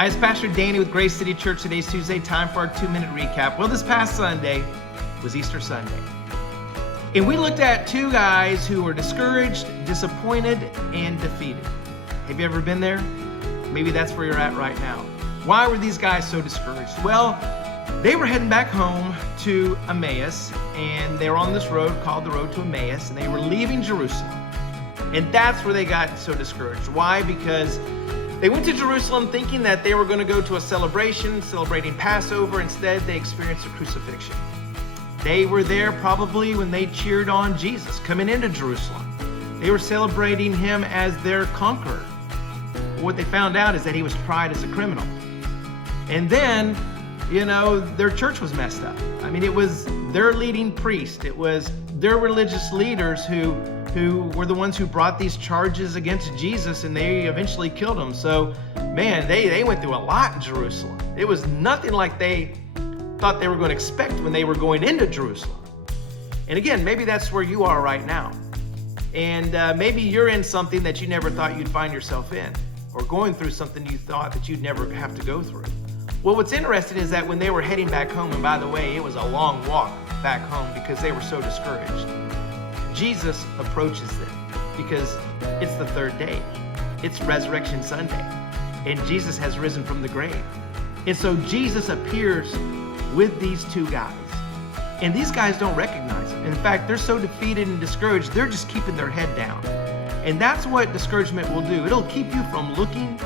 Hi, it's Pastor Danny with Grace City Church. Today's Tuesday, time for our 2-minute recap. Well, this past Sunday was Easter Sunday. And we looked at two guys who were discouraged, disappointed, and defeated. Have you ever been there? Maybe that's where you're at right now. Why were these guys so discouraged? Well, they were heading back home to Emmaus, and they were on this road called the Road to Emmaus, and they were leaving Jerusalem. And that's where they got so discouraged. Why? Because they went to Jerusalem thinking that they were going to go to a celebration, celebrating Passover. Instead, they experienced a crucifixion. They were there probably when they cheered on Jesus coming into Jerusalem. They were celebrating him as their conqueror. What they found out is that he was tried as a criminal. And then, their church was messed up. I mean, it was their leading priest. It was their religious leaders who were the ones who brought these charges against Jesus, and they eventually killed him. So, man, they went through a lot in Jerusalem. It was nothing like they thought they were going to expect when they were going into Jerusalem. And again, maybe that's where you are right now. And maybe you're in something that you never thought you'd find yourself in, or going through something you thought that you'd never have to go through. Well, what's interesting is that when they were heading back home, and by the way, it was a long walk back home because they were so discouraged, Jesus approaches them because it's the third day. It's Resurrection Sunday, and Jesus has risen from the grave. And so Jesus appears with these two guys, and these guys don't recognize him. In fact, they're so defeated and discouraged, they're just keeping their head down. And that's what discouragement will do. It'll keep you from looking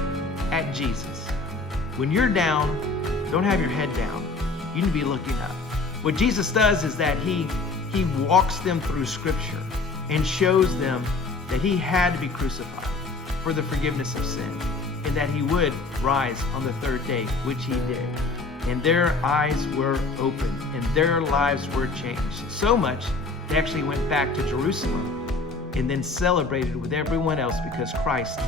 at Jesus. When you're down, don't have your head down. You need to be looking up. What Jesus does is that he walks them through Scripture and shows them that he had to be crucified for the forgiveness of sin, and that he would rise on the third day, which he did. And their eyes were opened, and their lives were changed. So much, they actually went back to Jerusalem and then celebrated with everyone else because Christ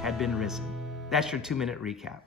had been risen. That's your 2-minute recap.